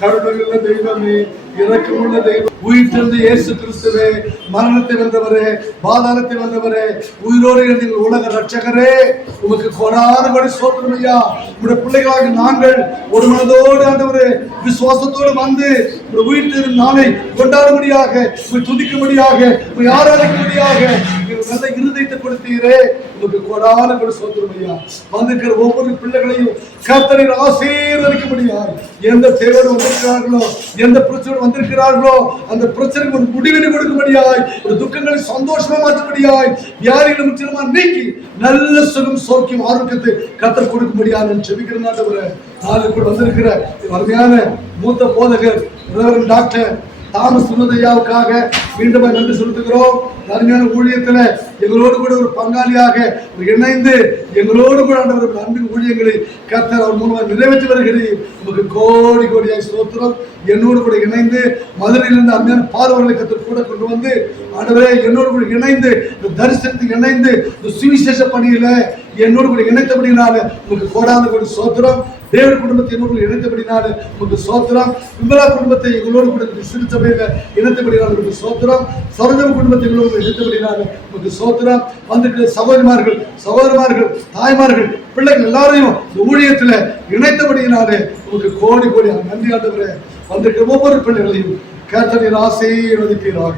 கருணையுள்ள தெய்வமே, இரக்கமுள்ள தெய்வம், உயிர்த்தெழுந்த இயேசு கிறிஸ்துவே, மரணத்தை வென்றவரே, பாதாளத்தை வென்றவரே, உயிரோடு இருந்த உலக ரட்சகரே, உமக்கு கொடாத படி சோத்திரம் ஐயா. உங்களுடைய பிள்ளைகளாக நாங்கள் ஒரு மனதோடு ஆண்டவரே விசுவாசத்தோடு வந்து உயிர்த்தெழுந்த நாளை கொண்டாடும்படியாக, துதிக்கும்படியாக, ஆராதிக்கும்படியாக நல்ல இருதயத்தை கொடுத்தீரே, உமக்கு கொடாத படி சோத்திரம் ஐயா. வந்திருக்கிற ஒவ்வொரு பிள்ளைகளையும் கர்த்தரை ஆசீர்வதிக்கும்படியாக, எந்த தேவையோடு வந்திருக்கிறார்களோ, எந்த பிரச்சனை வந்திருக்கிறார்களோ அந்த பிரச்சனைக்கு ஒரு முடிவினை கொடுக்கும்படியாய், ஒரு துக்கங்களை சந்தோஷமா மாற்றும்படியாய், வியாதிகளை முற்றிலுமா நீக்கி நல்ல சுகம் சௌக்கியம் ஆரோக்கியத்தை கர்த்தர் கொடுக்கும்படியாக நான் செபிக்கிறேன். நாளுக்குள் வந்திருக்கிற அருமையான மூத்த போதகர் டாக்டர் தாமஸ் சுமதையாவுக்காக மீண்டும் நன்றி செலுத்துகிறோம். அருமையான ஊழியத்தில் எங்களோடு கூட ஒரு பங்காளியாக இணைந்து எங்களோடு கூட ஆண்டவர் அன்பின் ஊழியங்களை கர்த்தர் அவர் மூலமாக நிறைவேற்றி வருகிறேன். உங்களுக்கு கோடி கோடியாக ஸ்தோத்திரம். என்னோடு கூட இணைந்து மதுரையிலிருந்து அருமையான பார்வைகளை கர்த்தர் கூட கொண்டு வந்து ஆண்டவரே என்னோடு கூட இணைந்து இந்த தரிசனத்துக்கு இணைந்து இந்த சுவிசேஷ பணியில என்னோடு கூட இணைத்தபடினால உங்களுக்கு கோடான கோடி ஸ்தோத்திரம். தேவ குடும்பத்தை என்னோடு இணைத்தபடினால உங்களுக்கு ஸ்தோத்திரம். விமலா குடும்பத்தை எங்களோடு கூட சிறு சபையில இணைத்தபடினால உங்களுக்கு ஸ்தோத்திரம். சரோஜம் குடும்பத்தை எங்களோடு இணைத்தபடினால உங்களுக்கு ஸ்தோத்திரம். வந்துட்டு சகோதரமார்கள் தாய்மார்கள் பிள்ளைகள் எல்லாரையும் இந்த ஊழியத்துல இணைத்தபடியினாலே உங்களுக்கு கோடி கோடி நன்றி ஆண்டவரே. வந்துட்டு ஒவ்வொரு பிள்ளைகளையும் கர்த்தர் ஆசீர்வதிப்பீராக.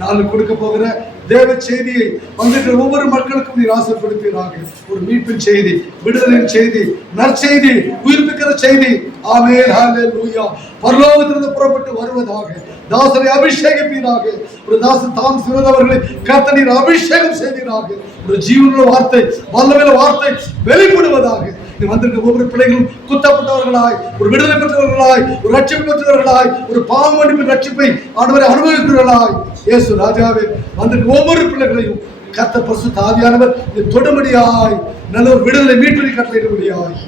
நாள் கொடுக்க போகிற தேவ செய்தியை வந்துட்டு ஒவ்வொரு மக்களுக்கும் நீர் ஆசீர்வதிப்பீராக. ஒரு மீட்பின் செய்தி, விடுதலின் செய்தி, நற்செய்தி, உயிர்ப்பிக்கிற செய்தி. ஆமென், ஹல்லேலூயா. பரலோகத்திலிருந்து புறப்பட்டு வருவதாக தாசரை அபிஷேகிப்பீராக. ஒரு தாசன் தாம் சிறந்தவர்களை கர்த்தர் நீர் அபிஷேகம் செய்வீராக. ஒரு ஜீவனுள்ள வார்த்தை, வல்லமையுள்ள வார்த்தை வெளிப்படுவதாக. நீ வந்திருக்க ஒவ்வொரு பிள்ளைகளும் குத்தப்பட்டவர்களாய், ஒரு விடுதலை பெற்றவர்களாய், ஒரு ரட்சிப்பு பெற்றவர்களாய், ஒரு பாவ மன்னிப்பு ரட்சிப்பை ஆண்டவரை அனுபவிக்கிறவர்களாய் இயேசு ராஜாவே வந்திருக்க ஒவ்வொரு பிள்ளைகளையும் கர்த்தர் பரிசுத்த ஆவியானவர் தொடும்படியாய், நல்ல ஒரு விடுதலை மீட்பை கட்டளையிடும்படியாய்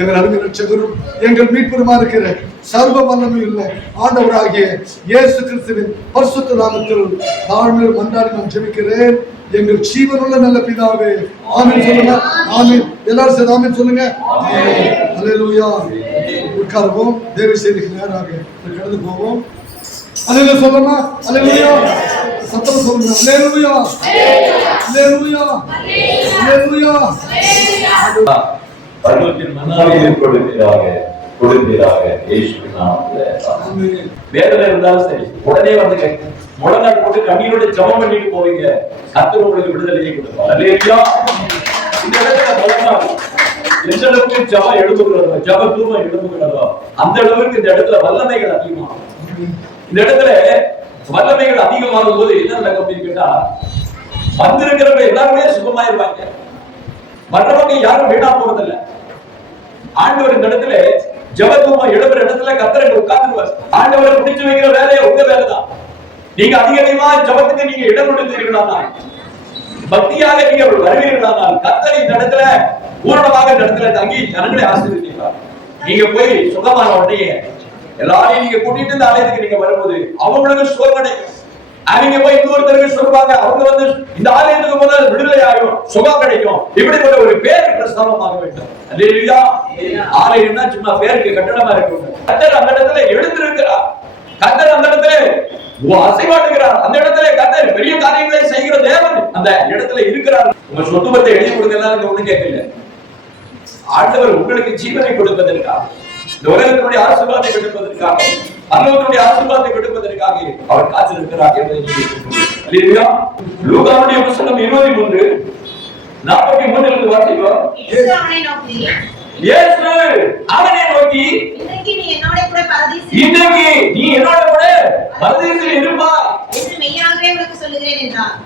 எங்கள் அருமை ரட்சகரும் எங்கள் மீட்பருமா இருக்கிற சர்வ வல்லமை உள்ள ஆண்டவராகிய இயேசு கிறிஸ்துவின் பரிசுத்த நாமத்தில் தாழ்மையில் மன்றாடி நான் ஜெபிக்கிறேன். எங்கள் ஜீவனுள்ள நல்ல பிதாவே, ஆமென் சொல்லுங்க. ஆமென். எல்லாரும் சேர்ந்து ஆமென் சொல்லுங்க. அல்லேலூயா. உட்காருவோம். தேவ செய்திக்கு நேராக கடந்து போவோம். அல்லேலூயா சொல்லுமா. அல்லேலூயா. சத்தம் சொல்லுங்க. அல்லேலூயா. அல்லேலூயா. அல்லேலூயா. பரலோகத்தின் மன்னாவை கொடுப்பீராக இயேசுவின் நாமத்திலே ஆமென். வேதனை இருந்தாலும் சரி உடனே வந்து முழங்கால் போட்டு கண்ணீரோட ஜெபம் பண்ணிட்டு போவீங்க. கர்த்தர் உங்களுக்கு விடுதலையை கொடுப்பார். அல்லேலூயா. இந்த இடத்துல பலனாக எந்த அளவுக்கு ஜெபம் எழுப்புகிறதோ, ஜெப தூபம் எழுப்புகிறதோ அந்த அளவுக்கு இந்த இடத்துல வல்லமைகள் அதிகமாகும். இந்த இடத்துல வல்லமைகள் அதிகமாகும் போது என்ன நடக்கும் கேட்டா, வந்திருக்கிறவங்க எல்லாருமே சுகமாயிருவாங்க. மற்றவங்க யாரும் வீணா போறதில்ல. ஆண்டவர் இந்த இடத்துல ஜெபத்தூபம் எழுப்புற இடத்துல கர்த்தர் உட்கார்ந்துருவார். ஆண்டவரை முடிச்சு வைக்கிற வேலையை உங்க வேலைதான். நீங்க அதிகமா ஜெபத்துக்கு நீங்க இடம் கொடுத்தீர்களா, பக்தியாக நீங்க வருவீர்களா, கர்த்தர் இந்த இடத்துல பூரணமாக இந்த இடத்துல தங்கி ஜனங்களை ஆசீர்வதிக்கிறார். நீங்க போய் சுகமான உடனே எல்லாரையும் நீங்க கூட்டிட்டு இந்த ஆலயத்துக்கு நீங்க வரும்போது அவங்களுக்கு சுகம் கிடைக்கும். அவங்க போய் இன்னொருத்தருக்கு சொல்லுவாங்க, அவங்க வந்து இந்த ஆலயத்துக்கு போன விடுதலை ஆகும், சுகம் கிடைக்கும். இப்படிப்பட்ட ஒரு பேர் பிரஸ்தாபமாக வேண்டும். அல்லேலூயா. ஆலயம்னா சும்மா பேருக்கு கட்டணமா இருக்கும். கர்த்தர் அந்த இடத்துல எழுந்திருக்கிறார். கர்த்தர் அந்த இடத்துல அசைவாட்டுகிறார். அந்த இடத்துல கர்த்தர் பெரிய காரியங்களை செய்கிற தேவன் அந்த இடத்துல இருக்கிறார். உங்க சொத்துவத்தை எழுதி கொடுக்கலாம் ஒண்ணு கேட்கல. ஆண்டவர் உங்களுக்கு ஜீவனை கொடுப்பதற்காக, இந்த உலகத்தினுடைய ஆசீர்வாதத்தை கொடுப்பதற்காக, பரலோகத்தினுடைய ஆசீர்வாதத்தை கொடுப்பதற்காக அவர் காத்திருக்கிறார் என்பதை அல்லேலூயா. லூக்காவுடைய புத்தகம் 23:43 வாசிக்கிறோம். இயேசு அவனை நோக்கி, இன்றைக்கு நீ என்னோட கூட பரதேசில் இருப்பாய் என்று மெய்யாகவே உனக்கு சொல்லுகிறேன் என்றார்.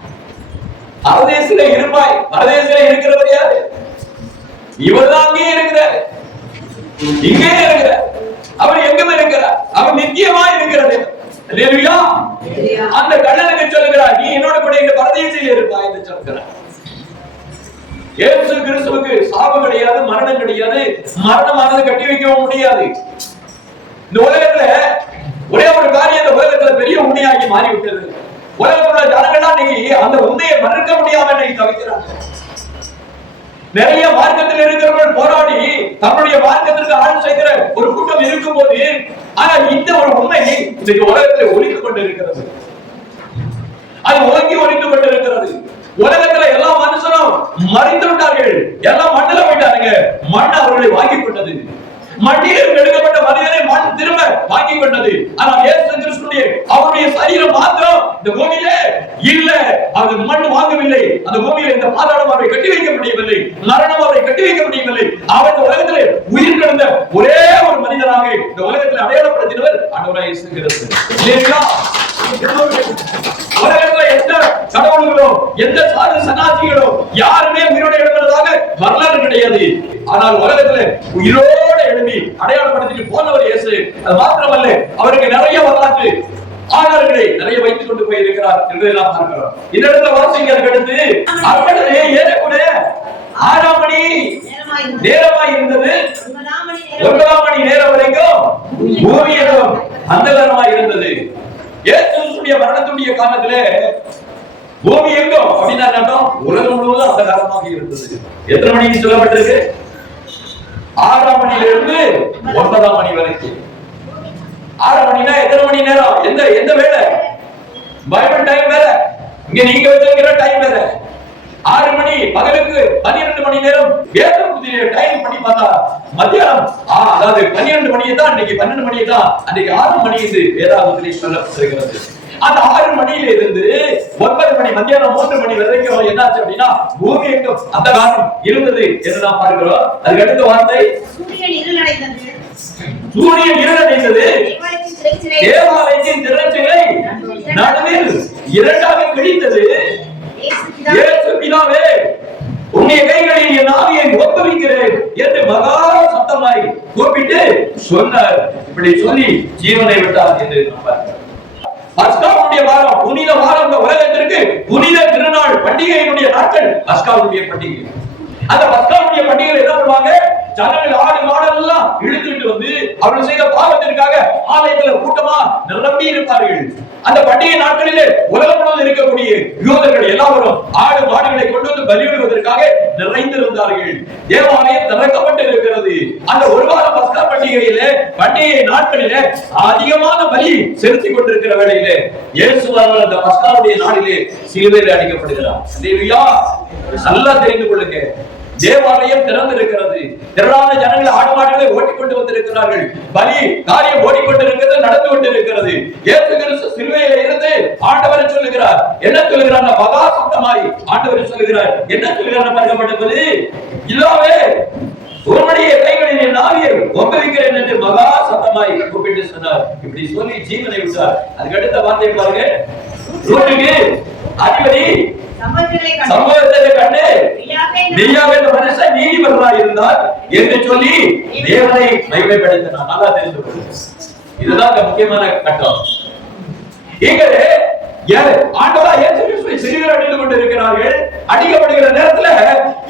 பரதேசில இருப்பாய். பரதேசில இருக்கிறவர் யாரு? இவர்தான் அங்கே இருக்கிறார், இங்கே இருக்கிறார். அவர் எங்குமே இருக்கிறார். அவர் நித்தியமா இருக்கிறது. அல்லேலூயா. அந்த கடலுக்கு சொல்லுகிறார், நீ என்னோட கூட இந்த பரதேசில் இருப்பாய் என்று சொல்கிறார். இயேசு கிறிஸ்துவுக்கு சாவு கிடையாது, மரணம் கிடையாது. மரணமானது கட்டி வைக்கவும் முடியாது. இந்த உலகத்துல ஒரே ஒரு காரியம் இந்த உலகத்துல பெரிய உண்மையாகி மாறிவிட்டது. உலகத்துல ஜனங்கள்லாம் இன்னைக்கு அந்த உண்மையை மறுக்க முடியாம இன்னைக்கு தவிக்கிறாங்க. நிறைய மார்க்கத்தில் இருக்கிறவர்கள் போராடி தன்னுடைய மார்க்கத்திற்கு ஆள் செய்கிற ஒரு கூட்டம் இருக்கும் போது, ஆனா இந்த ஒரு உண்மை இன்னைக்கு உலகத்தில் ஒலித்துக் கொண்டிருக்கிறது. அது ஓங்கி ஒலித்துக் கொண்டிருக்கிறது. உலகத்துல எல்லா மனுஷனும் மறைந்து விட்டார்கள், எல்லாம் மண்ணில போயிட்டாருங்க. மண் அவர்களை வாங்கி கொண்டது. மண்ணில் எடுக்கப்பட்ட மனிதனை மண் திரும்ப வாங்கி கொண்டது. ஆனால் இயேசு கிறிஸ்துவின் அவருடைய சரீரம் மாத்திரம் இந்த பூமியிலே இல்ல. அது மண் வாங்கவில்லை. அந்த பூமியில இந்த பாதாளம் அவரை கட்டி வைக்க முடியவில்லை, மரணம் அவரை கட்டி வைக்க முடியவில்லை. அவர் இந்த உலகத்திலே உயிர் கிடந்த ஒரே ஒரு மனிதனாக இந்த உலகத்தில் அடையாளப்படுத்தினவர் ஆண்டவராய் இயேசு கிறிஸ்து. இல்லையா? உலகத்துல எந்த கடவுள்களோ எந்த சாது சன்னாசிகளோ யாருமே உயிரோடு எழுதுவதாக வரலாறு கிடையாது. ஆனால் உலகத்துல உயிரோடு எழுதி அடையாளப்படுத்திட்டு போனவர் இயேசு. அது மாத்திரமல்ல, அவருக்கு நிறைய வரலாற்று ஆதாரங்களை நிறைய வைத்துக் கொண்டு போயிருக்கிறார் என்பதை நாம் பார்க்கிறோம். இந்த இடத்துல வாசிங்க. அதுக்கடுத்து அவர்களே ஏறக்குறைய 6 மணி நேரமாய் இருந்தது. 9 மணி நேரம் வரைக்கும் பூமியிலும் அந்தகாரமாய் இருந்தது. இயேசுவுடைய மரணத்துடைய காலத்திலே பூமி எங்கும் அப்படின்னா அர்த்தம் உலகம் முழுவதும் அந்தகாரமாக இருந்தது. எத்தனை மணிக்கு சொல்லப்பட்டிருக்கு? 6 மணியிலிருந்து 9 மணி வரைக்கும். 6 மணினா எத்தனை மணி நேரம்? எந்த வேலை? பைபிள் டைம் வேற, இங்க நீங்க வச்சிருக்கிற டைம் வேற. 6 மணி பகலுக்கு 12 மணி நேரம். வேதத்துடைய டைம் பண்ணி பார்த்தா மத்தியானம், அதாவது 12 மணியை தான் இன்னைக்கு 12 மணியை தான் அன்னைக்கு 6 மணி இது வேதாகமத்திலே சொல்லப்பட்டிருக்கிறது. அந்த 6 மணியில இருந்து 9 மணி மத்தியானம் 3 மணி வரைக்கும் என்னாச்சு அப்படின்னா பூமி எங்கும் அந்த காலம் இருந்தது என்று நாம் பார்க்கிறோம். அதுக்கு அடுத்த வார்த்தை சூரியன் இருளடைந்தது. தேவாலயத்தின் திரைச்சீலை நடுவில் இரண்டாக கிழித்தது. இயேசு பிதாவே, உன்னுடைய கைகளில் என் ஆவியை ஒப்புவிக்கிறேன் என்று மகா சத்தமாய் கூப்பிட்டு சொன்னார். இப்படி சொல்லி ஜீவனை விட்டார் என்று பார்க்கிறோம். பஸ்காவுடைய வாரம், புனித வாரம், இந்த உலகத்திற்கு புனித திருநாள் பண்டிகையினுடைய நாட்கள் பஸ்காவுடைய பண்டிகை. அந்த பஸ்காவுடைய பண்டிகையில் என்ன பண்ணுவாங்க? ஜனங்கள் ஆடு மாடெல்லாம் இழுத்துட்டு வந்து அவர்கள் செய்த பாவத்திற்காக ஆலயத்துல கூட்டமா நிரம்பி இருப்பார்கள். அந்த பண்டிகை நாட்களிலே உலகம் முழுவதும் இருக்கக்கூடிய யூதர்கள் எல்லாரும் ஆடு மாடுகளை கொண்டு வந்து பலியிடுவதற்காக நிறைந்திருந்தார்கள். தேவாலயம் திறக்கப்பட்டு இருக்கிறது. அந்த ஒரு வார பஸ்கா பண்டிகையிலே பண்டிகை நாட்களிலே அதிகமான பலி செலுத்திக் கொண்டிருக்கிற வேளையிலே இயேசு அவர்கள் அந்த பஸ்காவுடைய நாளிலே சிலுவையில் அடிக்கப்படுகிறார். அல்லேலூயா! நல்லா தெரிந்து கொள்ளுங்க. தேவாலயம் திறந்திருக்கிறது. திரளான ஜனங்கள் ஆடு மாடுகளை ஓட்டிக்கொண்டு வந்திருக்கிறார்கள். பலி காரியம் ஓடிக்கொண்டிருக்கிறது, நடந்து கொண்டிருக்கிறது. இயேசு கிறிஸ்து சிலுவையில இருந்து ஆண்டவர் சொல்லுகிறார். என்ன சொல்லுகிறார்? மகா சத்தமாய் ஆண்டவர் சொல்லுகிறார். என்ன சொல்லுகிறார்? பார்க்கப்பட்டது இல்லாவே உம்முடைய கைகளில் என் ஆவியை ஒப்புவிக்கிறேன் என்று மகா சத்தமாய் கூப்பிட்டு சொன்னார். இப்படி சொல்லி ஜீவனை விட்டார். அதுக்கு அடுத்த வார்த்தை பாருங்க. ரோட்டுக்கு அதிபதி சம்பவத்தை கண்டு மெய்யாவே இந்த மனுஷன் நீதிபதியாக இருந்தார் என்று சொல்லி தேவனை மகிமைப்படுத்தினார். நல்லா தெரிந்து கொள்ளுங்கள். இதுதான் முக்கியமான கட்டம். இங்கே ஆண்டவராகிய இயேசு கிறிஸ்துவை சிலுவையில் அடித்து கொண்டிருக்கிறார்கள். அடிக்கப்படுகிற நேரத்துல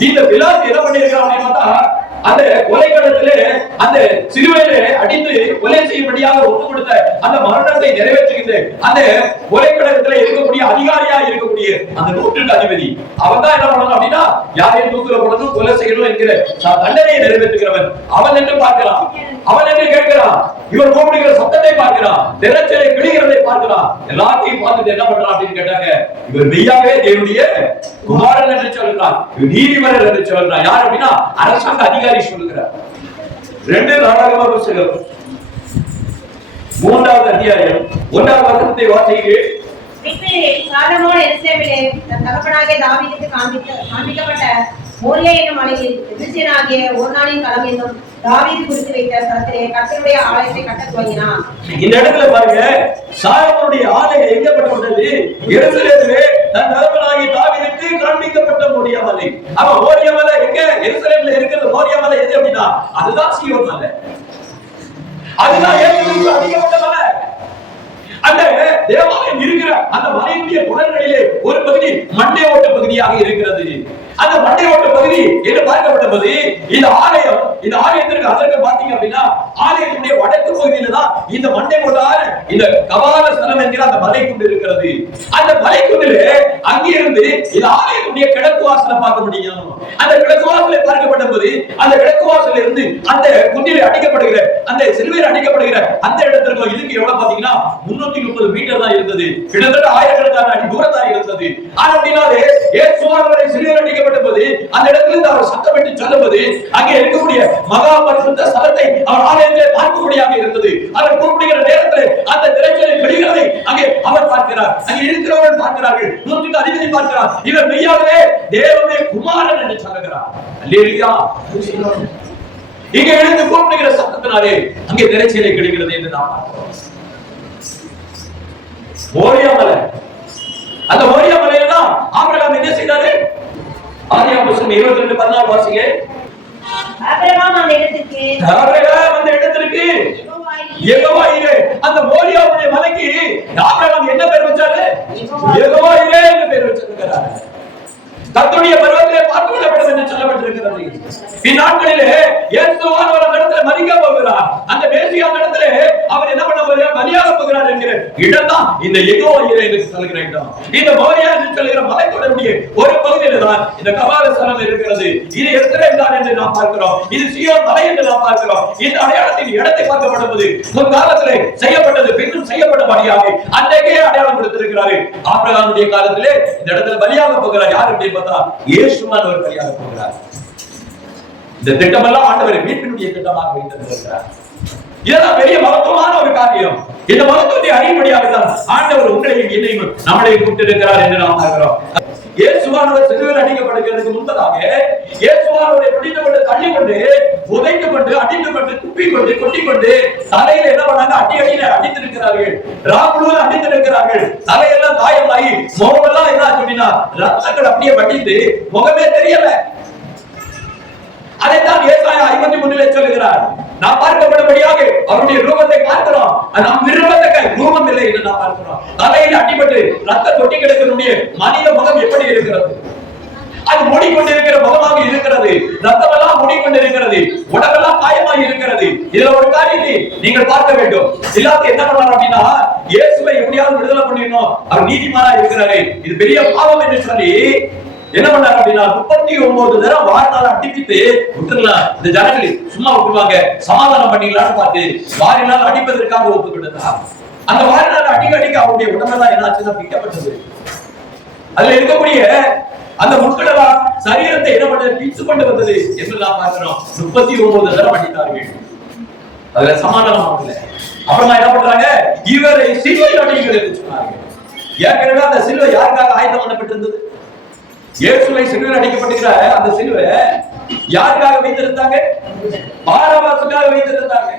இந்த பிலாத்து என்ன பண்ணிருக்கிறார் அப்படின்னு பார்த்தா, அந்த கொலைக்களத்திலே அந்த சிலுவையிலே அடித்து கொலை செய்யும்படியாக ஒப்பு கொடுத்த அந்த மரணத்தை நிறைவேற்றுகின்ற அந்த கொலைக்களத்திலே இருக்கக்கூடிய அதிகாரியா இருக்கக்கூடிய அந்த நூற்றுக்கு அதிபதி அவன் தான் என்ன பண்ணணும் அப்படின்னா, யாரையும் தூக்கில போடணும், கொலை செய்யணும் என்கிற தண்டனையை நிறைவேற்றுகிறவன் அவன் என்று பார்க்கிறான். அவன் என்று கேட்கிறான். இவர் கூப்பிடுகிற சத்தத்தை பார்க்கிறான், திரைச்சலை கிழிகிறதை பார்க்கிறான். எல்லாத்தையும் பார்த்துட்டு என்ன பண்றான் அப்படின்னு கேட்டாங்க. இவர் மெய்யாவே தேவனுடைய குமாரன் என்று சொல்கிறான், நீதிபதி என்று சொல்கிறான். யார் அப்படின்னா அரசாங்க அதிகாரி சொல்லுகிறார். 2 நாளாகம புத்தகம் 3வது அத்தியாயம் 1வது வசனத்தை வாசிக்கிறேன். சாலமோன் எருசலேமிலே தன் தகப்பனாகிய தாவீதுக்கு காண்பிக்கப்பட்ட மோரியா என்னும் மலையில் எபிரேயனாகிய ஓர்னானின் களம் என்னும் தாவீது குறித்து வைத்த ஸ்தலத்திலே கர்த்தருடைய ஆலயத்தை கட்டத் துவங்கினான். இந்த இடத்துல பாருங்க, சாலமோனுடைய ஆலயம் எங்க கட்டப்பட்டது? எருசலேமிலே தன் தகப்பனாகிய தாவீதுக்கு காண்பிக்கப்பட்ட மோரியா மலை. அப்ப மோரியா மலை எங்க? எருசலேமில் இருக்கிறது. மோரியா மலை எது அப்படின்னா அதுதான் சீயோன் மலை. அதுதான் இயேசுவுக்கு அதிகப்பட்ட மலை. அந்த தேவாலயம் இருக்கிற அந்த மலையினுடைய புறங்களிலே ஒரு பகுதி மண்டை ஓட்ட பகுதியாக இருக்கிறது. அந்த மண்டை ஓட்ட பகுதி பகுதி என்று பார்க்கப்பட்டபோது இந்த ஆலயத்திற்கு அதற்கு பாத்தீங்க அப்படின்னா ஆலயத்துடைய வடக்கு பகுதியில தான் இந்த மண்டை கொண்டான இந்த கபால ஸ்தலம் என்கிற அந்த மலை குன்று இருக்கிறது. அந்த மலை குன்றிலே அங்கிருந்து இந்த ஆலயத்துடைய கிழக்கு வாசலை பார்க்க முடியும். அந்த கிழக்கு வாசலை பார்க்கப்பட்ட போது அந்த கிழக்கு வாசல் இருந்து அந்த குன்றிலே அடிக்கப்படுகிற அந்த சிலுவையில் அடிக்கப்படுகிற அந்த இடத்திற்கு இதுக்கு எவ்வளவு பாத்தீங்கன்னா 330 மீட்டர் தான் இருந்தது. கிட்டத்தட்ட ஆயிரக்கணக்கான அடி தூரம் தான் இருந்தது. அப்படினாலே இயேசுவானவரை சிலுவையில் அடிக்கப்பட்ட போது அந்த இடத்திலிருந்து அவர் சத்தமிட்டு சொல்லும்போது அங்கே இருக்கக்கூடிய மகா பரிசுத்த ஸ்தலத்தை அவர் ஆலயத்திலே பார்க்கக்கூடியதாக இருந்தது. அவர் கூப்பிடுகிற நேரத்தில் அந்த திரைச்சலை வெளிகிறதை அங்கே அவர் பார்க்கிறார். அங்கே இருக்கிறவர்கள் பார்க்கிறார்கள். நூற்றுக்கு அதிபதி பார்க்கிறார். இவர் மெய்யாகவே தேவனுடைய குமாரன் என்று சொல்லுகிறார். அல்லேலூயா. இங்கே எழுந்து கூப்பிடுகிற சத்தத்தினாலே அங்கே திரைச்சலை கிடைக்கிறது என்று நாம் பார்க்கிறோம். மோரியா மலை, அந்த மோரியா மலையில தான் ஆபிரகாம் என்ன செய்தாரு? ஆதியாகமம் 22:14 வாசிங்க. ஆபிரகாம் அந்த இடத்திற்கு யெகோவா ஈரே, அந்த மோரியாவுடைய மலைக்கு ஆபிரகாம் என்ன பேர் வச்சாரு? யெகோவா ஈரே என்று பேர் வச்சிருக்கிறார். கர்த்தருடைய பர்வதத்திலே பார்க்கப்படும் என்று சொல்லப்பட்டிருக்கிறது. இந்நாட்களிலே இயேசுவானவர் அந்த இடத்துல மரிக்க போகிறார். அந்த மேசியா இடத்துல அவர் என்ன பண்ண போகிறார்? பலியாக போகிறார் என்கிற இடம் தான் இந்த யெகோவா ஈரே என்று சொல்கிற இடம். இந்த மோரியா என்று சொல்கிற மலைத்தொடருடைய ஒரு பகுதியில தான் இந்த கபால ஸ்தலம் இருக்கிறது. இது எருசலேம் தான் என்று நாம் பார்க்கிறோம். இது சீயோன் மலை என்று நாம் பார்க்கிறோம். இந்த அடையாளத்தின் இடத்தை பார்க்கப்படும் போது முற்காலத்திலே செய்யப்பட்டது பின்னும் செய்யப்பட்டபடியாக அன்றைக்கே அடையாளம் கொடுத்திருக்கிறார். ஆபிரகாமுடைய காலத்திலே இந்த இடத்துல பலியாக போகிறார். யார் அப்படின்னு பார்த்தா இயேசுவானவர் பலியாக போகிறார். இந்த திட்டமெல்லாம் ஆண்டவர் மீட்பினுடைய திட்டமாக வைத்திருக்கிறார். இதெல்லாம் பெரிய மகத்துவமான ஒரு காரியம். இந்த மகத்துவத்தை அறியும்படியாக தான் ஆண்டவர் உங்களையும் என்னையும் நம்மளையும் கூப்பிட்டிருக்கிறார் என்று நாம் பார்க்கிறோம். இயேசுவானவர் சிலுவையில் அடிக்கப்படுகிறதுக்கு முன்பதாக இயேசுவானவரை பிடித்துக்கொண்டு தள்ளிக்கொண்டு உதைத்துக்கொண்டு அடித்துக்கொண்டு துப்பிக்கொண்டு கொட்டிக்கொண்டு தலையில என்ன பண்ணாங்க? அடியில அடித்திருக்கிறார்கள். ராமுழுவதும் அடித்திருக்கிறார்கள். தலையெல்லாம் காயமாகி முகமெல்லாம் என்ன அப்படின்னா ரத்தங்கள் அப்படியே வடிந்து முகமே தெரியல. அதைத்தான் ஏசாயா 53 சொல்லுகிறார். நாம் பார்க்கப்படும்படியாக அவருடைய ரூபத்தை பார்க்கிறோம். நாம் விரும்பத்தக்க ரூபம் இல்லை என்று நாம் பார்க்கிறோம். தலையில் அடிபட்டு ரத்தம் கொட்டி கிடக்கக்கூடிய மனித முகம் எப்படி இருக்கிறது? அது மூடிக்கொண்டிருக்கிற முகமாக இருக்கிறது. ரத்தமெல்லாம் மூடிக்கொண்டிருக்கிறது. உடம்பெல்லாம் காயமாக இருக்கிறது. இதுல ஒரு காரியத்தை நீங்கள் பார்க்க வேண்டும். எல்லாத்தையும் என்ன பண்ணலாம் அப்படின்னா இயேசுவை எப்படியாவது விடுதலை பண்ணிடணும், அவர் நீதிமானா இருக்கிறாரு, இது பெரிய பாவம் என்று சொல்லி என்ன பண்ணாரு அப்படின்னா 39 தடவை வாரினால அடிப்பித்து விட்டுறலாம். இந்த ஜனங்களை சும்மா விட்டுருவாங்க, சமாதானம் பண்ணிடலாம்னு பார்த்து வாரினால் அடிப்பதற்காக ஒப்புக்கிட்டார். அந்த வாரினால அடிக்க அவருடைய உடம்பெல்லாம் என்னாச்சுன்னா பிக்கப்பட்டது. அதுல இருக்கக்கூடிய அந்த முட்களெல்லாம் சரீரத்தை என்ன பண்ண பிச்சு கொண்டு வந்தது என்று நாம் பார்க்கிறோம். 39 தடவை அடித்தார்கள். அதுல சமாதானம் ஆகல. அப்புறமா என்ன பண்றாங்க? இவரை சிலுவையில் அடிக்கிறது என்று சொன்னார்கள். ஏற்கனவே அந்த சிலுவை யாருக்காக ஆயத்தம் பண்ணப்பட்டிருந்தது? இயேசுவை சிலுவையில் அடிக்கப்பட்டிருக்கிற அந்த சிலுவை யாருக்காக வைத்திருந்தாங்க? பாரபாசுக்காக வைத்திருந்தாங்க.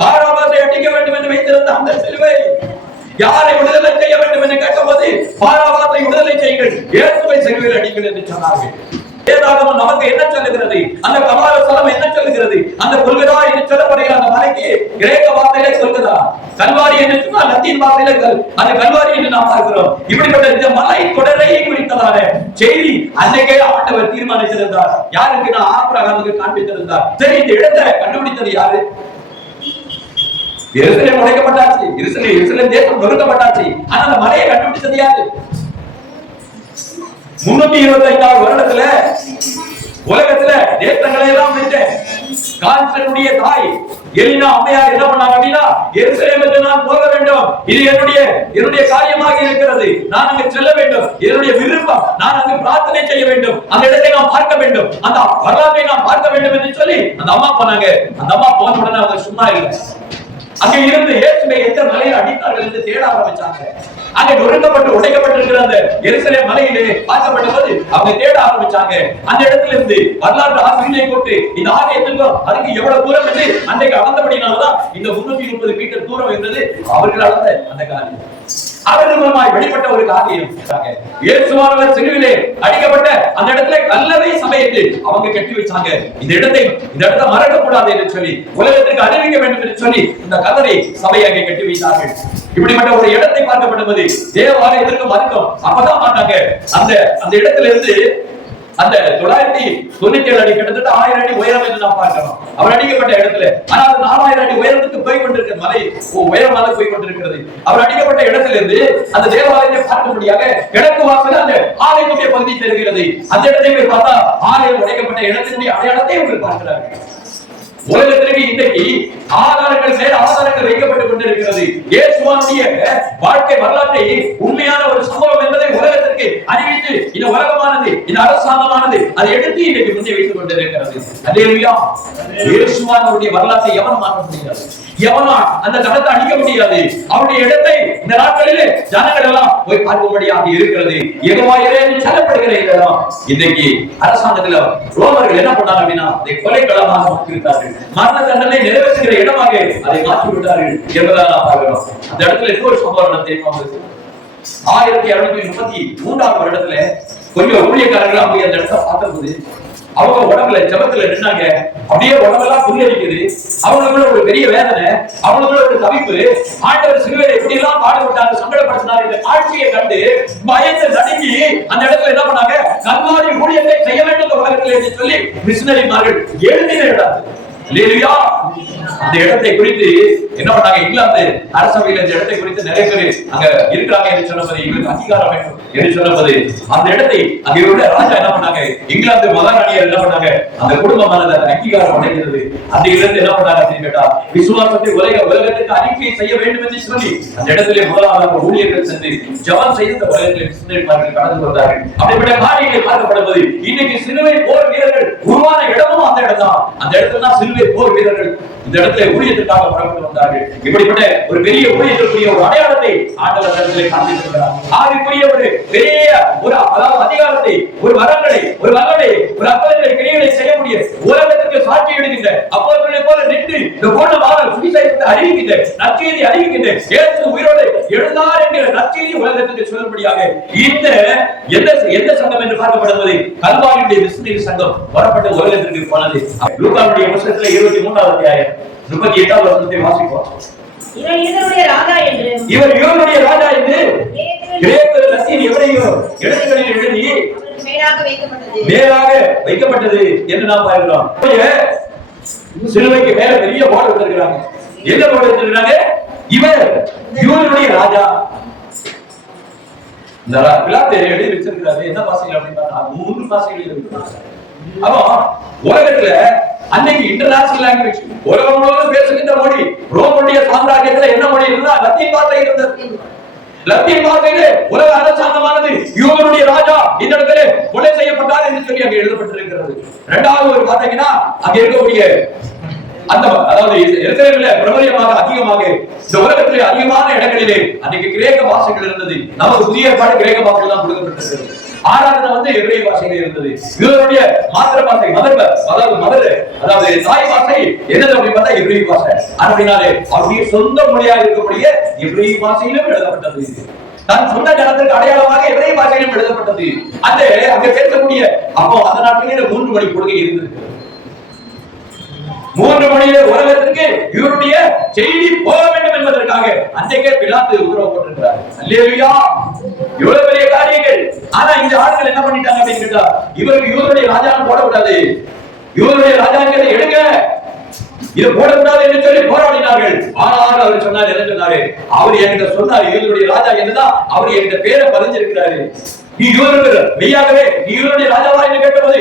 பாரபாசை அடிக்க வேண்டும் என்று வைத்திருந்த அந்த சிலுவை யாரை விடுதலை செய்ய வேண்டும் என்று கேட்டபோது பாரபாசை விடுதலை செய்யுங்கள், இயேசுவை சிலுவையில் அடிங்கள் என்று சொன்னார்கள். வேதாகமம் நமக்கு என்ன சொல்லுகிறது? அந்த கபால ஸ்தலம் என்ன சொல்லுகிறது? அந்த கொல்கதா என்று சொல்லப்படுகிற அந்த மலைக்கு கிரேக்க வார்த்தையிலே கொல்கதா, கல்வாரி என்று சொன்னால் லத்தீன் வார்த்தையிலே அந்த கல்வாரி என்று நாம் பார்க்கிறோம். இப்படிப்பட்ட இந்த மலை தொடரை குறித்ததான செய்தி அன்றைக்கே ஆண்டவர் தீர்மானித்திருந்தார். யாருக்கு? நான் ஆபிரகாமுக்கு காண்பித்திருந்தார். சரி, இந்த இடத்தை கண்டுபிடித்தது யாரு? எருசலேம் உடைக்கப்பட்டாச்சு, எருசலேம் தேசம் நொறுக்கப்பட்டாச்சு. ஆனா அந்த மலையை கண்டுபிடித்தது யாரு? 325 வருடத்துல உலகத்துல தேசங்களை எல்லாம் வைத்த கான்ஸ்டன்டினுடைய தாய் எலினா அம்மையார் என்ன பண்ணாங்க அப்படின்னா எருசலேமுக்கு நான் போக வேண்டும், இது என்னுடைய காரியமாக இருக்கிறது, நான் அங்கு செல்ல வேண்டும், என்னுடைய விருப்பம், நான் அங்கு பிரார்த்தனை செய்ய வேண்டும், அந்த இடத்தை நான் பார்க்க வேண்டும், அந்த வரலாற்றை நான் பார்க்க வேண்டும் என்று சொல்லி அந்த அம்மா போனாங்க. அந்த அம்மா போன உடனே அவங்க சும்மா இல்லை. அங்க இருந்து இயேசுவை எந்த மலையில் அடித்தார்கள் என்று தேட ஆரம்பிச்சாங்க. அங்க நொறுக்கப்பட்டு உடைக்கப்பட்டிருக்கிற அந்த எருசலேம் மலையிலே பார்க்கப்பட்ட போது அவங்க தேட ஆரம்பிச்சாங்க. அந்த இடத்துல இருந்து வரலாற்று ஆசிரியரை கொண்டு இந்த ஆலயத்திற்கும் அதுக்கு எவ்வளவு தூரம் என்று அன்றைக்கு அளந்தபடினால்தான் இந்த 330 மீட்டர் தூரம் இருந்தது அவர்கள் அளந்த அந்த காரியம். அவர்கள் மூலமாய் வெளிப்பட்ட ஒரு காரியம். இயேசுவானவர் சிலுவையிலே அடிக்கப்பட்ட அந்த இடத்துல கல்லறை சபை என்று அவங்க கட்டி வச்சாங்க. இந்த இடத்தை மறக்கக்கூடாது என்று சொல்லி உலகத்திற்கு அறிவிக்க வேண்டும் என்று சொல்லி இந்த கல்லறை சபையை அங்கே கட்டி வைத்தார்கள். இப்படிப்பட்ட ஒரு இடத்தை பார்க்கப்பட்டது தேவாலயத்திற்கு மறுக்கும் அப்பதான் மாட்டாங்க. அந்த இடத்துல இருந்து அந்த 997 அடி கிட்டத்தட்ட 1000 அடி உயரம் என்று நாம் பார்க்கிறோம் அவர் அடிக்கப்பட்ட இடத்துல. ஆனால் 4000 அடி உயரத்துக்கு போய் கொண்டிருக்கிற மலை உயரமாக போய் கொண்டிருக்கிறது. அவர் அடிக்கப்பட்ட இடத்திலிருந்து அந்த தேவாலயத்தை பார்க்கும்படியாக கிழக்கு வாசல் அந்த ஆலயத்துடைய பகுதி தெரிகிறது. அந்த இடத்தை போய் பார்த்தா ஆலயம் உடைக்கப்பட்ட இடத்தினுடைய அடையாளத்தை அவர்கள் பார்க்கிறார்கள். உலகத்திற்கு இன்றைக்கு ஆதாரங்கள் மேல் ஆதாரங்கள் வைக்கப்பட்டுக் கொண்டிருக்கிறது. இயேசுவினுடைய வாழ்க்கை வரலாற்றை உண்மையான ஒரு சம்பவம் என்பதை உலகத்திற்கு அறிவித்து இந்த உலகமானது இந்த அரசாங்கமானது அதை எடுத்து இன்றைக்கு முன்னே வைத்துக் கொண்டிருக்கிறது. அல்லேலூயா. இயேசுவினுடைய வரலாற்றை எவனும் மாற்ற முடியாது, எவனும் அந்த தடத்தை அழிக்க முடியாது. அவருடைய இடத்தை இந்த நாட்களிலே ஜனங்கள் எல்லாம் போய் பார்க்கும்படியாக இருக்கிறது. யெகோவாவே என்று சொல்லப்படுகிற இடம் இன்றைக்கு அரசாங்கத்தில் ரோமர்கள் என்ன பண்ணாங்க அப்படின்னா அதை கொலைக்களமாக மாற்றிவிட்டார்கள். மரண தண்டனை நிறைவேற்றுகிற இடமாக அதை மாற்றி விட்டார்கள் என்பதை நாம் பார்க்கிறோம். அந்த இடத்துல இன்னொரு சம்பவம் தெரியுமா? 1233 வருடத்துல கொஞ்சம் ஊழியக்காரர்கள் போய் அந்த இடத்தை பார்த்தபோது அவங்க உடம்புல ஜபத்துல நின்னாங்க. அப்படியே உடம்பெல்லாம் புரியடிக்குது. அவங்களுக்குள்ள ஒரு பெரிய வேதனை, அவங்களுக்குள்ள ஒரு தவிப்பு. ஆண்டவர் சிலுவையில எப்படி எல்லாம் பாடுபட்டாரு, சங்கடப்படுத்தினார் இந்த காட்சியை கண்டு பயந்து நடுங்கி அந்த இடத்துல என்ன பண்ணாங்க, கல்வாரி ஊழியத்தை செய்ய வேண்டும் உலகத்தில் என்று சொல்லி மிஷனரிமார்கள் எழுதின இடம். அல்லேலூயா. அந்த இடத்தை குறித்து என்ன பண்ணாங்க, இங்கிலாந்து அரசவையில் இந்த இடத்தை குறித்து நிறைய பேர் அங்க இருக்கிறாங்க என்று சொன்னபோது இவருக்கு அங்கீகாரம் வேண்டும் என்று சொன்னபோது அந்த இடத்தை அங்க இவருடைய ராஜா என்ன பண்ணாங்க, இங்கிலாந்து மகாராணியர் என்ன பண்ணாங்க, அந்த குடும்பமானது அந்த அங்கீகாரம் அடைகிறது. அந்த இடத்துல என்ன பண்ணாங்க அப்படின்னு கேட்டா விசுவாசத்தை உலகத்துக்கு அறிக்கை செய்ய வேண்டும் என்று சொல்லி அந்த இடத்திலே முதலாக ஊழியர்கள் சென்று ஜெபம் செய்து இந்த உலகத்திலே மிஷனரிமார்கள் கடந்து வந்தார்கள். அப்படிப்பட்ட காரியங்களை பார்க்கப்படும்போது இன்னைக்கு சிலுவை போர் வீரர்கள் உருவான இடமும் அந்த இடம் தான். அந்த இடத்துல தான் சிலுவை போர் வீரர்கள் இந்த இடத்துல ஊழியத்திற்காக புறப்பட்டு வந்தார்கள். இப்படிப்பட்ட ஒரு பெரிய ஊழியத்திற்குரிய ஒரு அடையாளத்தை ஆண்டவர் இடத்திலே காண்பித்திருக்கிறார். ஆவிக்குரிய ஒரு பெரிய ஒரு அதாவது அதிகாரத்தை, ஒரு வரங்களை, ஒரு வல்லமை, ஒரு அப்போஸ்தலரை கிரியைகளை செய்யக்கூடிய உலகத்திற்கு சாட்சி எடுக்கின்ற அப்போஸ்தலரை போல நின்று இந்த போன வாரம் சுவிசேஷத்தை அறிவிக்கின்ற நற்செய்தி அறிவிக்கின்ற இயேசு உயிரோடு எழுந்தார் என்கிற நற்செய்தி உலகத்துக்கு சொல்லும்படியாக இந்த எந்த சங்கம் என்று பார்க்கப்படுவது கல்வாரியுடைய மிஷனரி சங்கம் வரப்பட்ட உலகத்திற்கு போனது. லூக்காவுடைய புத்தகத்திலே 23வது அத்தியாயம் 38வது வசனத்தை வாசிப்போம். இவர் யூதருடைய ராஜா என்று கிரேக்க லத்தீன் எபிரேய எழுத்துக்களில் எழுதி மேலாக வைக்கப்பட்டது என்று நாம் பார்க்கிறோம். சிலுவைக்கு மேல பெரிய போர்டு வச்சிருக்காங்க. என்ன போர்டு வச்சிருக்காங்க? இவர் யூதருடைய ராஜா. இந்த பிலாத்து எழுதி வச்சிருக்காரு. என்ன பாஷைகள் அப்படின்னா 3 பாஷைகள் இருக்கு. அப்போ உலகத்துல அன்னைக்கு இன்டர்நேஷனல் லாங்குவேஜ் உலகம் முழுவதும் பேசுகின்ற மொழி ரோமனுடைய சாம்ராஜ்யத்துல என்ன மொழி இருந்தா லத்தீன் பாஷை இருந்தது. லத்தீன் பாஷையிலே உலக அரசாங்கமானது யூதருடைய ராஜா இந்த இடத்துல கொலை செய்யப்பட்டார் என்று சொல்லி அங்கே எழுதப்பட்டிருக்கிறது. இரண்டாவது ஒரு பாத்தீங்கன்னா அங்க இருக்கக்கூடிய அந்த அதாவது எருசலேமிலே பிரபல்யமாக அதிகமாக இந்த உலகத்திலே அதிகமான இடங்களிலே அன்னைக்கு கிரேக்க பாஷைகள் இருந்தது. நமக்கு புதிய ஏற்பாடு கிரேக்க பாஷைகள் தான் கொடுக்கப்பட்டிருக்கிறது. ஆராதனை எபிரேய பாஷையில் இருந்தது. இவருடைய மாத்திர பாஷை அதாவது தாய் பாஷை என்னது அப்படின்னு பார்த்தா எபிரேய பாஷை. அப்படினாலே அவருடைய சொந்த மொழியாக இருக்கக்கூடிய எபிரேய பாஷையிலும் எழுதப்பட்டது. தன் சொந்த ஜனத்திற்கு அடையாளமாக எபிரேய பாஷையிலும் எழுதப்பட்டது. அந்த அங்க பேசக்கூடிய அப்போ அந்த நாட்டிலே 3 மொழி கொள்கை இருந்தது. 3 மொழியிலே உலகத்திற்கு இவருடைய செய்தி போக வேண்டும் என்பதற்காக அன்றைக்கே பிலாத்து உத்தரவு போட்டிருக்கிறார். அல்லேலூயா. இவ்வளவு பெரிய காரியங்கள். ஆனா இந்த ஆட்கள் என்ன பண்ணிட்டாங்க அப்படின்னு கேட்டா இவருக்கு யூதருடைய ராஜான்னு போடக்கூடாது, யூதருடைய ராஜாங்கிறதை எடுங்க, இதை போடக்கூடாது என்று சொல்லி போராடினார்கள். ஆனால் அவர் சொன்னார், என்ன சொன்னாரு, அவர் என்கிட்ட சொன்னார் யூதருடைய ராஜா என்னதான் அவர் என்கிட்ட பேரை பதிஞ்சிருக்கிறாரு. நீ யூதர்கள் மெய்யாகவே நீ யூதருடைய ராஜாவா என்று கேட்டபோது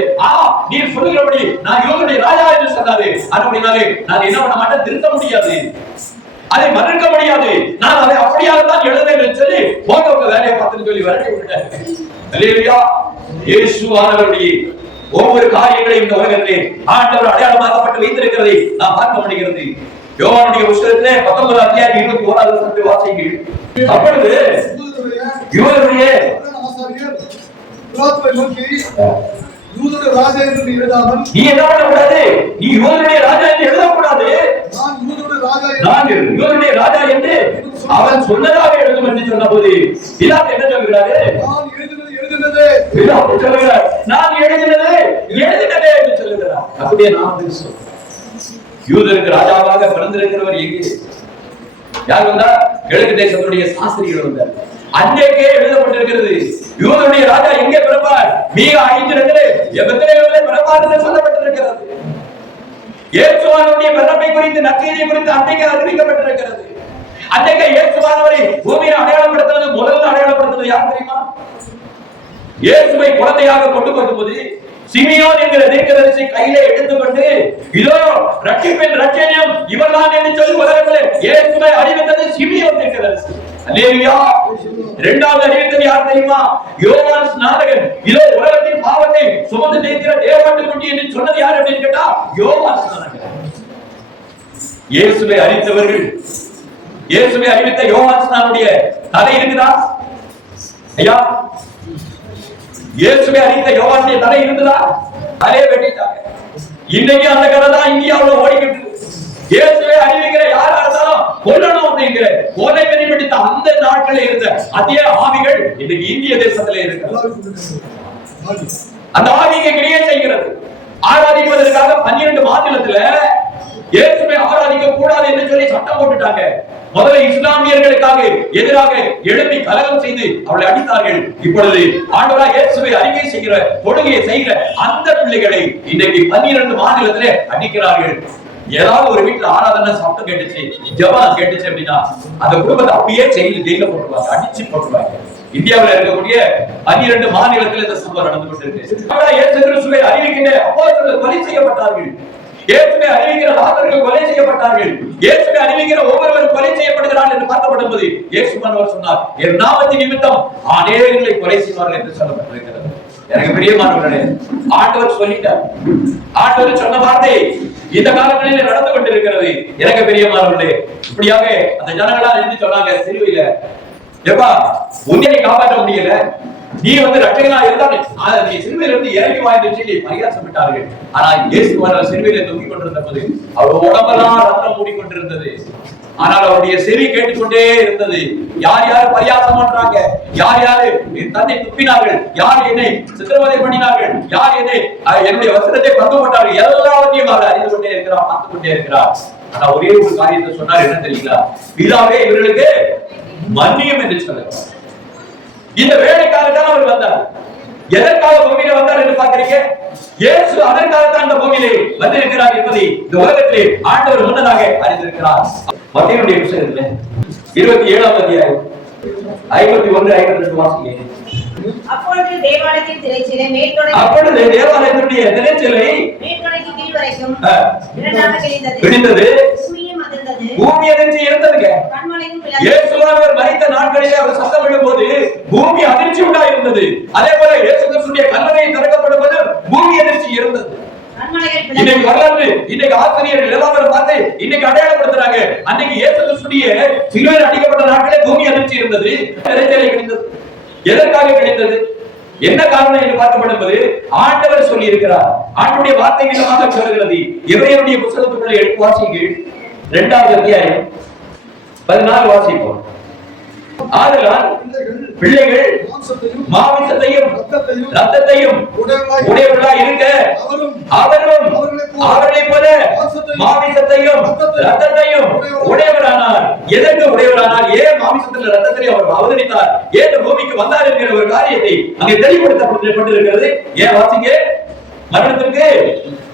நீ சொல்லுகிறபடி நான் யூதருடைய ராஜா என்று சொன்னாரு. அப்படினாலே நான் என்ன பண்ண மாட்டேன், திருத்த முடியாது, அதை மறுக்க முடியாது, நான் அதை அப்படியாகத்தான் எழுதுறேன் என்று சொல்லி போட்டோக்க வேலையை பார்த்துன்னு சொல்லி விரட்டி விட்டார். அல்லேலூயா. இயேசுவானவருடைய ஒவ்வொரு காரியங்களையும் இந்த உலகத்திலே ஆண்டவர் அடையாளமாக்கப்பட்டு வைத்திருக்கிறதை நாம் பார்க்க முடிகிறது. யோவானுடைய புத்தகத்திலே 19வது அத்தியாயம் 21வது வசனத்தை வாசியுங்கள். அப்பொழுது யூதருடைய ராஜா என்று எழுதாமல் நீ என்ன பண்ணக்கூடாது, நீ யூதருடைய ராஜா என்று எழுதக்கூடாது, நான் யூதருடைய ராஜா என்று அவன் சொன்னதாக எழுதும் என்று சொன்ன போது பிலாத்து என்ன சொல்கிறாரு, நான் எழுதினது என்று சொல்லுகிறார். அப்படியே நாம் யூதருக்கு ராஜாவாக பிறந்திருக்கிறவர் எங்கே? யார் வந்தா? கிழக்கு தேசத்துடைய சாஸ்திரிகள் வந்தார். அன்றைக்கே எழுதப்பட்டிருக்கிறது. யூதருடைய ராஜா எங்கே பிறப்பார்? மீகா 5:2 பெத்லகேமிலே பிறப்பார் என்று சொல்லப்பட்டிருக்கிறது. இயேசுவானுடைய பிறப்பை குறித்து நற்செய்தியை குறித்து அன்றைக்கே அறிவிக்கப்பட்டிருக்கிறது. அன்றைக்கே இயேசுவானவரை பூமியை அடையாளப்படுத்துவது, முதல்ல அடையாளப்படுத்துவது யார் தெரியுமா? இயேசுவை குழந்தையாக கொண்டு வரும்போது சிமியோன் என்கிற தீர்க்கதரிசி கையிலே எடுத்துக்கொண்டு, இதோ ரட்சிப்பின் ரட்சணியம் இவர்தான் என்று சொல்லி உலகத்திலே இயேசுவை அறிவித்தது சிமியோன் தீர்க்கதரிசி. அல்லேலூயா. இரண்டாவது அறிவித்தது யார் தெரியுமா? யோவான் ஸ்நானகன். இதோ உலகத்தின் பாவத்தை சுமந்து தீர்க்கிற தேவாட்டுக்குட்டி என்று சொன்னது யார் அப்படின்னு கேட்டா யோவான் ஸ்நானகன். இயேசுவை அறிவித்தவர்கள், இயேசுவை அறிவித்த யோவான் ஸ்நானனுடைய தலை இருக்குதா ஐயா? இயேசுவை அறிவித்த யோவானுடைய தலை இருந்ததா? தலையை வெட்டிட்டாங்க. இன்னைக்கு அந்த கதை தான் இந்தியாவுல ஓடிக்கிட்டு இருக்கு. இயேசுவை அறிவிக்கிற யாரா இருந்தாலும் கொல்லணும் அப்படிங்கிற கொலை வெறி பிடித்த அந்த நாட்களில் இருந்த அதே ஆவிகள் இன்னைக்கு இந்திய தேசத்திலே இருக்கிறது. அந்த ஆவியை கிரியை செய்கிறது. ஆராதிப்பதற்காக 12 மாநிலத்துல இயேசுவை ஆராதிக்க கூடாது என்று சொல்லி சட்டம் போட்டுட்டாங்க. முதல்ல இஸ்லாமியர்களுக்காக எதிராக எழுப்பி கலகம் செய்து அவளை அடித்தார்கள். இப்பொழுது ஆண்டவராக இயேசுவை அறிக்கை செய்கிற கொள்கையை செய்கிற அந்த பிள்ளைகளை இன்னைக்கு 12 மாநிலத்திலே அடிக்கிறார்கள். ஏதாவது ஒரு வீட்டுல ஆராதனை சத்தம் கேட்டுச்சு, ஜெபம் கேட்டுச்சு அப்படின்னா அந்த குடும்பத்தை அப்படியே செயலில் ஜெயில போட்டுருவாங்க, அடிச்சு போட்டுருவாங்க. இந்தியாவில் இருக்கக்கூடிய 12 மாநிலத்தில் இந்த சம்பவம் நடந்து கொண்டிருக்கு. இயேசு கிறிஸ்துவை அறிவிக்கின்ற அப்போஸ்தலர்கள் கொலை செய்யப்பட்டார்கள். இயேசுவை அறிவிக்கிற லாசர்கள் கொலை செய்யப்பட்டார்கள். இயேசுவை அறிவிக்கிற ஒவ்வொருவரும் கொலை செய்யப்படுகிறார்கள் என்று பார்க்கப்படும்போது இயேசுவானவர் சொன்னார், என் நாமத்தின் நிமித்தம் அநேகர்களை கொலை செய்வார்கள் என்று சொல்லப்பட்டிருக்கிறது. எனக்கு பிரியமானவர்களே, ஆண்டவர் சொல்லிட்டார். ஆண்டவர் சொன்ன வார்த்தை இந்த காலங்களில் நடந்து கொண்டிருக்கிறது. எனக்கு பிரியமானவர்களே, இப்படியாக அந்த ஜனங்களால் எழுதி சொன்னாங்க சிலுவையில, எப்பா உன்னை காப்பாற்ற முடியல, நீ ரட்சகனா இருந்தா நீ சிலுவையில இருந்து இறங்கி வாய்ந்து சொல்லி பரிகாசம் விட்டார்கள். ஆனா இயேசு சிலுவையில தொங்கிக் கொண்டிருந்த போது அவர் உடம்பெல்லாம் ரத்தம் மூடிக்கொண்டிருந்தது. ஆனால் அவருடைய செவி கேட்டுக்கொண்டே இருந்தது. யார் யார் பரியாசம் பண்றாங்க, யார் யாரு தன்னை துப்பினார்கள், யார் என்னை சித்திரவதை பண்ணினார்கள், யார் என்னை என்னுடைய வஸ்திரத்தை பங்கு போட்டார்கள், எல்லாவற்றையும் அவர் அறிந்து கொண்டே இருக்கிறார், பார்த்து கொண்டே இருக்கிறார். ஆனா ஒரே ஒரு காரியத்தை சொன்னார், என்ன தெரியுங்களா? பிதாவே இவர்களுக்கு மன்னியும் என்று சொல்லுங்க. இந்த வேலைக்காகத்தான் அவர் வந்தார். எதற்காக பூமியில வந்தார் என்று பார்க்கிறீங்க? இயேசு அதற்காகத்தான் இந்த பூமியிலே வந்திருக்கிறார் என்பதை இந்த உலகத்திலே ஆண்டவர் முன்னதாக அறிந்திருக்கிறார். மத்தேயுடைய புத்தகத்திலே 27ஆம் அத்தியாயம் 51 52 வாசிங்க. அப்பொழுது தேவாலயத்தின் திரைச்சீலை தேவாலயத்துடைய திரைச்சீலை மேற்கொடைக்கு கீழ் வரைக்கும் இரண்டாக கிழிந்தது. பூமி அதிர்ச்சி இருந்ததுங்க. இயேசுவானவர் மரித்த நாட்களிலே அவர் சத்தம் விடும்போது பூமி அதிர்ச்சி உண்டாயிருந்தது. அதே போல இயேசு கிறிஸ்துவின் கல்லறை திறக்கப்படும் போது பூமி அதிர்ச்சி இருந்தது. இன்னைக்கு வரலாறு, இன்னைக்கு ஆசிரியர்கள் எல்லாரும் பார்த்து இன்னைக்கு அடையாளப்படுத்துறாங்க. அன்னைக்கு இயேசு கிறிஸ்துவின் சிலுவையில் அடிக்கப்பட்ட நாட்களே பூமி அதிர்ச்சி இருந்தது, திரைச்சீலை கிழிந்தது. எதற்காக கிடைத்தது? என்ன காரணம் என்று பார்க்கப்படும்போது ஆண்டவர் சொல்லி இருக்கிறார். ஆண்டவருடைய வார்த்தை விதமாக சொல்கிறது. எபிரேயருடைய புத்தகத்துக்குள்ள எடுத்து வாசிங்கள். 2ஆம் அத்தியாயம் 14 வாசிப்போம். ஆதலால் பிள்ளைகள் மாமிசத்தையும் இரத்தத்தையும் உடையவர்களாய் இருக்க அவரும் அவர்களைப் போல மாமிசத்தையும் இரத்தத்தையும் உடையவரானார். எதற்கு உடையவரானார்? ஏன் மாமிசத்தில் இரத்தத்தை அவர் அவதரித்தார், ஏன் பூமிக்கு வந்தார் என்கிற ஒரு காரியத்தை அங்கே தெளிவுபடுத்தப்பட்டிருக்கிறது. ஏன் வாசிங்க. மரணத்திற்கு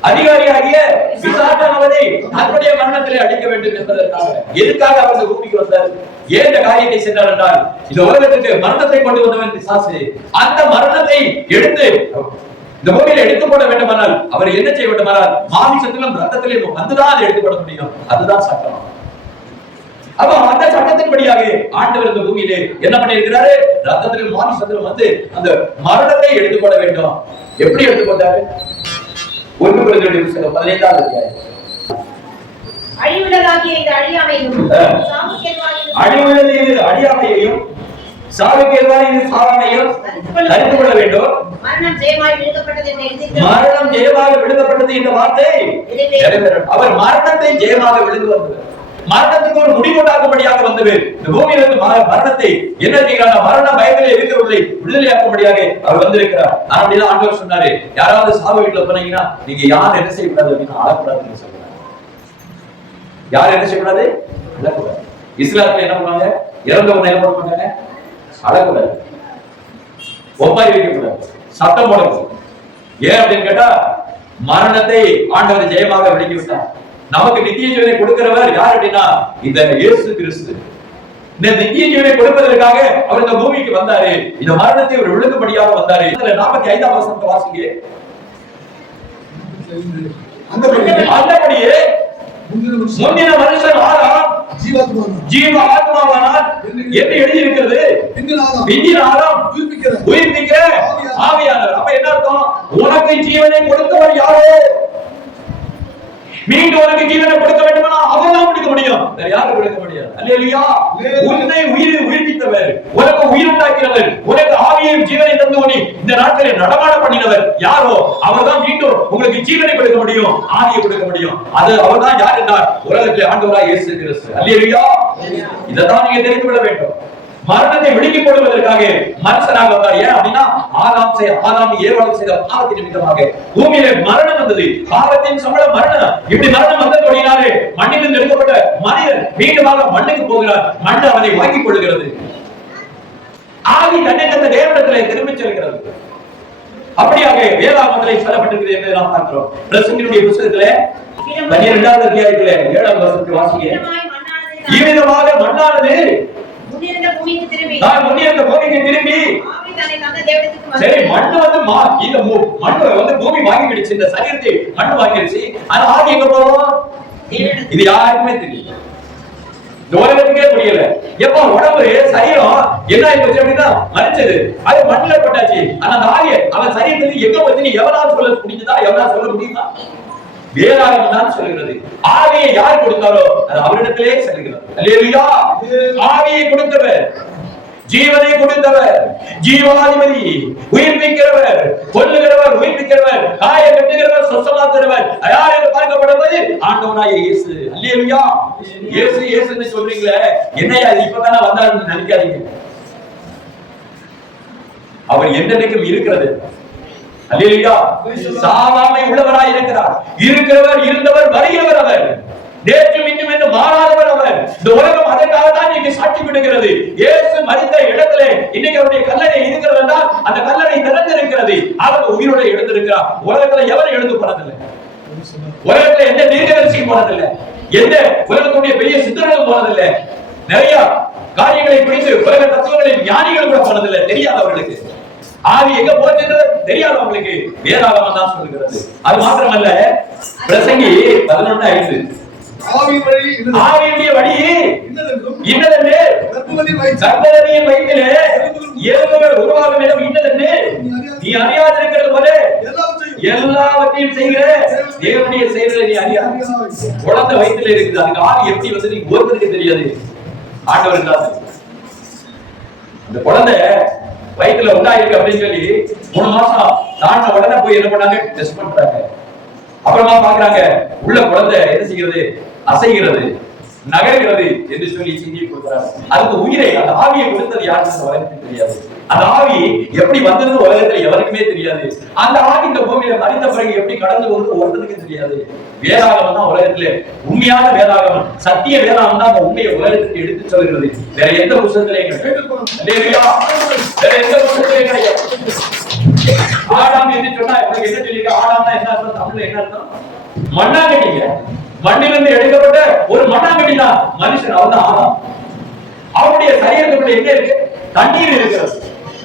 அதிகாரியாகிய பிசாசானவரை தன்னுடைய மரணத்திலே அடிக்க வேண்டும் என்பதற்காக. எதுக்காக அவர் இந்த பூமிக்கு வந்தார்? ஏன் இந்த காரியத்தை சென்றார் என்றால், இந்த உலகத்துக்கு மரணத்தை கொண்டு வந்தவன் பிசாசு. அந்த மரணத்தை எடுத்து இந்த பூமியில எடுத்து போட வேண்டுமானால் அவர் என்ன செய்ய வேண்டுமானால் மாமிசத்திலும் ரத்தத்திலும் வந்துதான் அதை எடுத்துக்கொள்ள முடியும். அதுதான் சட்டம். அப்ப அந்த சட்டத்தின்படியாக ஆண்டவர் இந்த பூமியிலே என்ன பண்ணியிருக்கிறாரு? ரத்தத்திலும் மாமிசத்திலும் அந்த மரணத்தை எடுத்துக்கொள்ள வேண்டும். எப்படி எடுத்துக்கொண்டாரு? 1 கொரிந்தியர் புத்தகம் 15ஆம் அத்தியாயம். அழிவுள்ளதாகிய இந்த அழியாமையும் அழியாமையையும் சாவுக்கேதுவான இந்த சாவாமையும் அறிந்து கொள்ள வேண்டும். மரணம் ஜெயமாக விழுங்கப்பட்டது என்ற வார்த்தை அவர் மரணத்தை ஜெயமாக விழுங்குவது, மரணத்துக்கு ஒரு முடிவுண்டாக்கும்படியாக வந்தவர். இந்த பூமியிலிருந்து மரணத்தை என்ன செய்கிறார்? மரண பயத்திலே இருக்கிறவர்களை விடுதலையாக்கும்படியாக அவர் வந்திருக்கிறார். அப்படிதான் ஆண்டவர் சொன்னாரு, யாராவது சாவு வீட்டுல போனீங்கன்னா நீங்க யார் என்ன செய்யக்கூடாது அப்படின்னா அழக்கூடாதுன்னு சொல்றாங்க. யார் என்ன செய்யக்கூடாது? அழக்கூடாது. இஸ்லாத்துல என்ன பண்ணுவாங்க? இறந்தவங்க என்ன பண்ணுவாங்க? அழக்கூடாது, ஒப்பாரி வைக்கக்கூடாது, சத்தம் போடக்கூடாது. ஏன் அப்படின்னு கேட்டா மரணத்தை ஆண்டவர் ஜெயமாக விளங்கி விட்டார். நமக்கு நித்திய ஜீவனை கொடுக்கிறவர் யார் அப்படின்னா இந்த இயேசு கிறிஸ்து. இந்த நித்திய ஜீவனை கொடுப்பதற்காக அவர் இந்த பூமிக்கு வந்தாரு. இந்த மரணத்தை ஒரு விழுங்கும்படியாக வந்தாரு. 45ஆம் வசனத்தை வாசிங்க. அந்தபடியே முந்தின மனுஷன் ஆறாம் ஜீவ ஆத்மாவானால் என்று எழுதியிருக்கிறது. பிந்தின ஆறாம் உயிர்ப்பிக்கிற ஆவியானவர். அப்ப என்ன அர்த்தம்? உனக்கு ஜீவனை கொடுத்தவர் யாரோ? மீண்டும் உனக்கு ஜீவனை கொடுக்க வேண்டுமா? அவர் தான் கொடுக்க முடியும், வேற யாரும் கொடுக்க முடியாது. அல்லேலூயா. உன்னை உயிர்ப்பித்தவர், உனக்கு உயிர் உண்டாக்கிறவர், உனக்கு ஆவியையும் ஜீவனை தந்து உன்னை இந்த நாட்களில் நடமாட பண்ணினவர் யாரோ அவர் தான் மீண்டும் உங்களுக்கு ஜீவனை கொடுக்க முடியும், ஆவியை கொடுக்க முடியும். அது அவர் தான் யார் என்றால் உலகத்தில் ஆண்டவராய் இயேசு கிறிஸ்து. அல்லேலூயா. இதைத்தான் நீங்க தெரிந்து கொள்ள வேண்டும். மரணத்தை விழுங்கி போடுவதற்காக மனுஷனாக வந்தார். ஏன் அப்படின்னா ஆதாம் ஏவாள் செய்த பாவத்தின் நிமித்தமாக பூமியில மரணம் வந்தது. பாவத்தின் சம்பளம் மரணம். இப்படி மரணம் வந்த தொழிலாளே மண்ணிலிருந்து எடுக்கப்பட்ட மனிதன் மீண்டுமாக மண்ணுக்கு போகிறார். மண் அவனை வாங்கிக் கொள்கிறது. ஆவி தன்னை தந்த தேவனிடத்திலே திரும்பிச் செல்கிறது. அப்படியாக வேதாகமத்திலே சொல்லப்பட்டிருக்கிறது என்று நாம் பார்க்கிறோம். பிரசங்கினுடைய புத்தகத்திலே 12வது அத்தியாயத்திலே 7ஆம் வசனத்தை வாசிங்க. இவ்விதமாக மண்ணானது முன்னிருந்த பூமிக்கு திரும்பி சரி மண்ணு வந்து இந்த மண்ணு வந்து பூமி வாங்கிடுச்சு. இந்த சரீரத்தை மண்ணு வாங்கிடுச்சு. ஆனா ஆவி எங்க போவோம்? இது யாருக்குமே தெரியல, உலகத்துக்கே புரியல. எப்ப உடம்பு சரீரம் என்ன ஆயிடுச்சு அப்படின்னா மறைச்சது, அது மண்ணுல போட்டாச்சு. ஆனா அந்த ஆவிய அவன் சரீரத்துக்கு எங்க போச்சுன்னு எவனால சொல்ல முடியுதா? எவனால சொல்ல முடியுமா? வேதாகமம் தான் சொல்கிறது. ஆவியை யார் கொடுத்தாரோ அது அவரிடத்திலே செல்கிறது. அல்லேலூயா. ஆவியை கொடுத்தவர், ஜீவனை கொடுத்தவர், ஜீவாதிபதி, உயிர்ப்பிக்கிறவர், கொல்லுகிறவர், உயிர்ப்பிக்கிறவர், காய கட்டுகிறவர், சொஸ்தமாக்குகிறவர் யார் என்று பார்க்கப்படுவது ஆண்டவராகிய இயேசு. அல்லேலூயா. இயேசு இயேசுன்னு சொல்றீங்களே, என்னையா இப்பதானே வந்தாருன்னு நினைக்காதீங்க. அவர் என்றைக்கும் இருக்கிறது. அல்லேலூயா. சாவாமை உள்ளவராய் இருக்கிறார். இருக்கிறவர், இருந்தவர், வருகிறவர் அவர். நேற்றும் இன்றும் என்று மாறாதவர் அவர். இந்த உலகம் அதற்காக தான் இன்னைக்கு சாட்சி விடுகிறது. இயேசு மரித்த இடத்திலே இன்னைக்கு அவருடைய கல்லறை இருக்கிறது என்றால் அந்த கல்லறை திறந்திருக்கிறது. அவர் உயிரோட எழுந்திருக்கிறார். உலகத்துல எவரும் எழுந்து போனதில்லை. உலகத்துல எந்த தீர்க்கதரிசியும் போனதில்லை. எந்த உலகத்துடைய பெரிய சித்தர்களும் போனதில்லை. நிறைய காரியங்களை குறித்து உலக தத்துவங்களின் ஞானிகள் கூட போனதில்லை. தெரியாது அவர்களுக்கு. ஆவி எங்க போச்சுன்னு தெரியாது அவங்களுக்கு. வேதாகமம் தான் சொல்கிறது. அது மாத்திரமல்ல, பிரசங்கி 11:5 ஆவியுடைய வழி இன்னதென்று கர்த்தரின் வயிற்றிலே எலும்புகள் உருவாகும் இடம் இன்னதென்று நீ அறியாதிருக்கிறது போல எல்லாவற்றையும் செய்கிற தேவனுடைய செயல்களை நீ அறியாத. குழந்தை வயிற்றில இருக்குது. அதுக்கு ஆவி எப்படி வந்து நீ ஒருத்தருக்கு தெரியாது. ஆண்டவர் என்றார். அந்த குழந்தை வயிற்றுல உண்டாயிருக்கு அப்படின்னு சொல்லி 3 மாசம் தாண்ட உடனே போய் என்ன பண்ணாங்க? டெஸ்ட் பண்றாங்க. அப்புறமா பாக்குறாங்க உள்ள குழந்தை என்ன செய்கிறது? அசைகிறது, நகர்கிறது என்று சொல்லி செய்தி கொடுக்கிறார். அதுக்கு உயிரை, அந்த ஆவியை கொடுத்தது யாருன்னு உலகத்துக்கு தெரியாது. அந்த ஆவி எப்படி வந்தது உலகத்துல எவருக்குமே தெரியாது. அந்த ஆவி இந்த பூமியில மறித்த பிறகு எப்படி கடந்து வந்து ஒருத்தனுக்கு தெரியாது. வேதாகமம் தான் உலகத்திலே உண்மையான வேதாகமம், சத்திய வேதாகமம் தான் அந்த உண்மையை உலகத்துக்கு எடுத்து சொல்கிறது. வேற எந்த புத்தகத்திலையும் வேற எந்த புத்தகத்திலையும் கிடையாது. ஆடாம் என்று சொன்னா என்ன சொல்லிருக்க? ஆடாம்னா என்ன அர்த்தம்? தமிழ்ல என்ன அர்த்தம்? மண்ணாங்கட்டிங்க. மண்ணிலிருந்து எடுக்கப்பட்ட ஒரு மண்ணாங்கட்டி தான் மனுஷன். அவன் தான் ஆதாம். அவனுடைய சரீரத்துக்குள்ள என்ன இருக்கு? தண்ணீர் இருக்கிறது,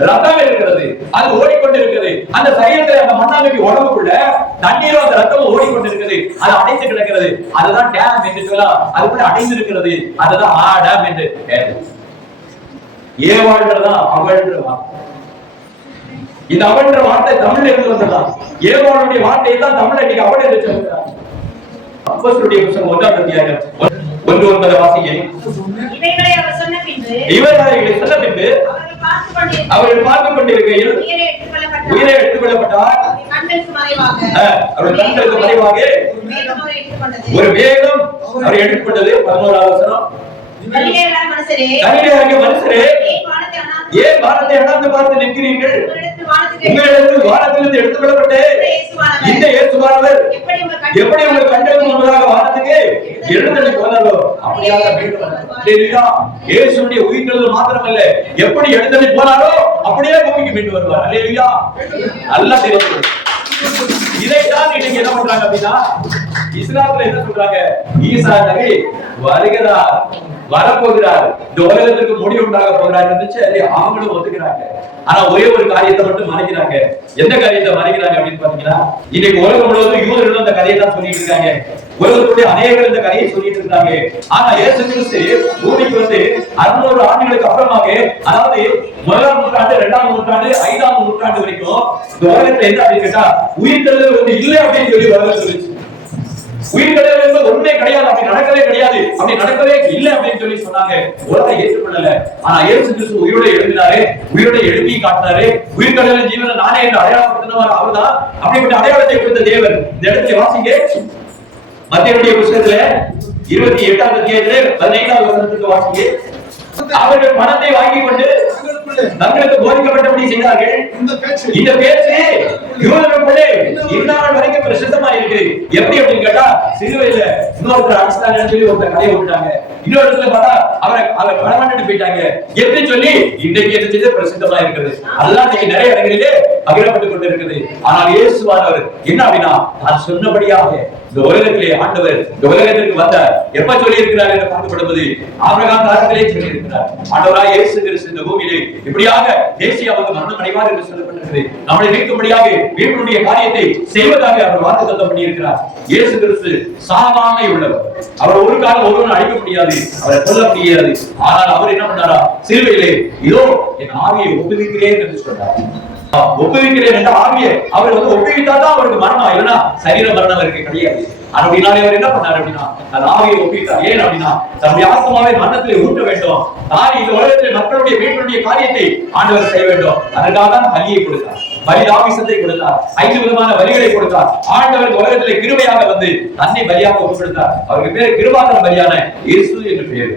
ரத்தம் இருக்கிறது, அது ஓடிக்கொண்டு இருக்கிறது. அந்த சரீரத்துல அந்த மண்ணாங்கட்டி உடம்புக்குள்ள தண்ணீரும் அந்த ரத்தமும் ஓடிக்கொண்டு இருக்குது. அது அடைந்து கிடக்கிறது. அதுதான் டேம் என்று சொல்லலாம். அதுக்குள்ள அடைந்து இருக்கிறது. அதுதான் ஆடாம் என்று. ஏவாள்ன்றதான் அவள்ன்ற வார்த்தை. இந்த அவள்ன்ற வார்த்தை தமிழ்ல இருந்து வந்ததான். ஏவாளுடைய வார்த்தையை தான் தமிழ்ல இன்னைக்கு அவள் என்று சொல்கிறார். அப்போஸ்தலருடைய புத்தகம் 1ஆம் அத்தியாயம் 1:9 வாசிங்க. இவைகளை அவர் சொன்ன பின்பு அவர்கள் பார்த்துக் கொண்டிருக்கையில் உயிரை எடுத்துக்கொள்ளப்பட்டார். அவருடைய கண்களுக்கு மறைவாக ஒரு மேகம் அவரை எடுத்துக்கொண்டது. 11ஆம் வசனம். மனுஷரே ஏன் வானத்தை அண்ணாந்து பார்த்து நிற்கிறீர்கள்? உங்களிடத்தில் வானத்திலிருந்து எடுத்துக்கொள்ளப்பட்டு இந்த இயேசுவானவர் எப்படி உங்கள் கண்களுக்கு முன்பதாக வானத்துக்கு எழுந்தடி போனாரோ அப்படியாக மீண்டும் வருவார். இயேசுடைய உயிர்த்தெழுதல் மாத்திரமல்ல, எப்படி எழுந்தடி போனாரோ அப்படியே பூமிக்கு மீண்டும் வருவார். அல்லேலூயா. நல்லா தெரியும். இதைத்தான் இன்னைக்கு என்ன பண்றாங்க அப்படின்னா, இஸ்லாத்துல என்ன சொல்றாங்க, ஈசா நபி வருகிறார், வரப்போகிறார், இந்த உலகத்துக்கு முடிவு உண்டாக போகிறார் இருந்துச்சு. அதை அவங்களும் ஒத்துக்கிறாங்க. ஆனா ஒரே ஒரு காரியத்தை மட்டும் மறைக்கிறாங்க. எந்த காரியத்தை மறைக்கிறாங்க அப்படின்னு பாத்தீங்கன்னா, இன்னைக்கு உலகம் முழுவதும் யூதர்களும் இந்த கதையை தான் சொல்லிட்டு இருக்காங்க. உலகத்துடைய அநேகர் இந்த கதையை சொல்லிட்டு இருக்காங்க. ஆனா இயேசு கிறிஸ்து பூமிக்கு வந்து 600 ஆண்டுகளுக்கு அப்புறமாக, அதாவது 1ஆம் நூற்றாண்டு, 2ஆம் நூற்றாண்டு, 5ஆம் நூற்றாண்டு வரைக்கும் இந்த உலகத்துல என்ன அப்படின்னு கேட்டா, உயிர்த்தெழுதல் வந்து இல்லை அப்படின்னு சொல்லி உலகம் சொல்லிச்சு. உயிர்த்தெழுதல் என்பது ஒண்ணுமே கிடையாது, அப்படி நடக்கவே கிடையாது, அப்படி நடக்கவே இல்லை அப்படின்னு சொல்லி சொன்னாங்க. உலகம் ஏற்றுக்கொள்ளல. ஆனா இயேசு கிறிஸ்து உயிரோட எழுதினாரு, உயிரோட எழுப்பி காட்டினாரு. உயிர்த்தெழுதல் ஜீவனை நானே என்று அடையாளப்படுத்தினவர் அவர்தான். அப்படிப்பட்ட அடையாளத்தை கொடுத்த தேவன். இந்த இடத்துல வாசிங்க, மத்தேயுடைய புத்தகத்துல 28ஆம் அத்தியாயத்திலே 15ஆவது வசனத்துக்கு வாசிங்க. அவர்கள் பணத்தை வாங்கிக் கொண்டு தங்களுக்கு போதிக்கப்பட்டபடி செய்தார்கள். இந்த பேச்சு யூதர்களுக்குள்ளே இந்நாள் வரைக்கும் பிரசித்தமா இருக்கு. எப்படி அப்படின்னு கேட்டா, சிலுவையில இன்னொருத்தர் அடிச்சாங்கன்னு சொல்லி ஒருத்தர் கதையை விட்டாங்க. இன்னொரு இடத்துல பார்த்தா அவரை பணமாட்டு போயிட்டாங்க எப்படி சொல்லி இன்றைக்கு என்ன செய்து பிரசித்தமா இருக்கிறது. அதெல்லாம் இன்னைக்கு நிறைய இடங்களிலே பகிரப்பட்டுக் கொண்டிருக்கிறது. ஆனால் இயேசுவானவர் என்ன அப்படின்னா, நான் சொன்னபடியாக இந்த உலகத்திலே ஆண்டவர் இந்த உலகத்திற்கு வந்தார். எப்ப சொல்லி இருக்கிறார் என்று பார்க்கப்படுவது ஆபிரகாம் காலத்திலே சொல்லி இருக்கிறார். ஆண்டவராய் இயேசு கிறிஸ்து இந்த பூமியிலே இப்படியாக தேசிய அவர் மரணம் அடைவார் என்று சொல்லப்பட்டிருக்கிறது. நம்மளை மீட்கும்படியாக மீட்புடைய காரியத்தை செய்வதாக அவர் வாக்குத்தத்தம் பண்ணியிருக்கிறார். இயேசு கிறிஸ்து சாவாமை உள்ளவர். அவர் ஒரு காலம் ஒருவன் அழிக்க முடியாது, அவரை கொல்ல முடியாது. ஆனால் அவர் என்ன பண்ணாரா, சிலுவையிலே இதோ என் ஆவியை ஒப்புவிக்கிறேன் என்று சொன்னார். ஒப்புவிக்கிறேன் என்ற ஆவியை அவர் வந்து ஒப்புவித்தாதான் அவருக்கு மரணம், இல்லைன்னா சரீர மரணம் அவருக்கு கிடையாது. அப்படினாலே அவர் என்ன பண்ணார் அப்படின்னா, அந்த ஆவியை ஒப்பிட்டார். ஏன் அப்படின்னா, தன்னுடைய ஆத்மாவை மரணத்திலே ஊட்ட வேண்டும். தான் இந்த உலகத்தில் மக்களுடைய மீட்புடைய காரியத்தை ஆண்டவர் செய்ய வேண்டும். அதற்காக தான் பலியை கொடுத்தார், பலிதாபிசத்தை கொடுத்தார், 5 விதமான பலிகளை கொடுத்தார். ஆண்டவர் உலகத்திலே கிருபையாக வந்து தன்னை பலியாக ஒப்புக் கொடுத்தார். அவருக்கு பேரு கிருபாகர பலியான இயேசு என்று பெயர்.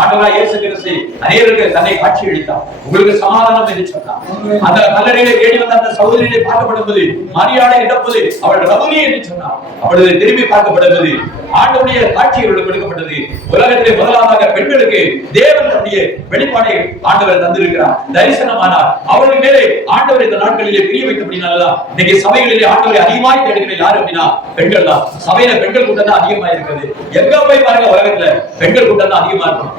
ஆண்டவராய் இயேசு கிறிஸ்து அநேகருக்கு தன்னை காட்சி அளித்தார். உங்களுக்கு சமாதானம் என்று சொன்னார். அந்த கல்லறையிலே தேடி வந்த அந்த சகோதரியை பார்க்கப்படும்போது மரியாதை இடப்பது அவள் ரவுனி என்று சொன்னார். அவளது திரும்பி பார்க்கப்படுவது ஆண்டவருடைய காட்சி அவர்களுக்கு கொடுக்கப்பட்டது. உலகத்திலே முதலாவதாக பெண்களுக்கு தேவன் தன்னுடைய வெளிப்பாடை ஆண்டவர் தந்திருக்கிறார், தரிசனமானார். அவர்கள் மேலே ஆண்டவர் இந்த நாட்களிலே பிரிய வைக்கப்படினால்தான் இன்னைக்கு சபைகளிலே ஆண்டவரை அதிகமாய் தேடுகிற யாரு அப்படின்னா பெண்கள் தான். சபையில பெண்கள் கூட்டம் தான் அதிகமா இருக்கிறது. எங்க போய் பாருங்க, உலகத்துல பெண்கள் கூட்டம் தான் அதிகமா இருக்கும்.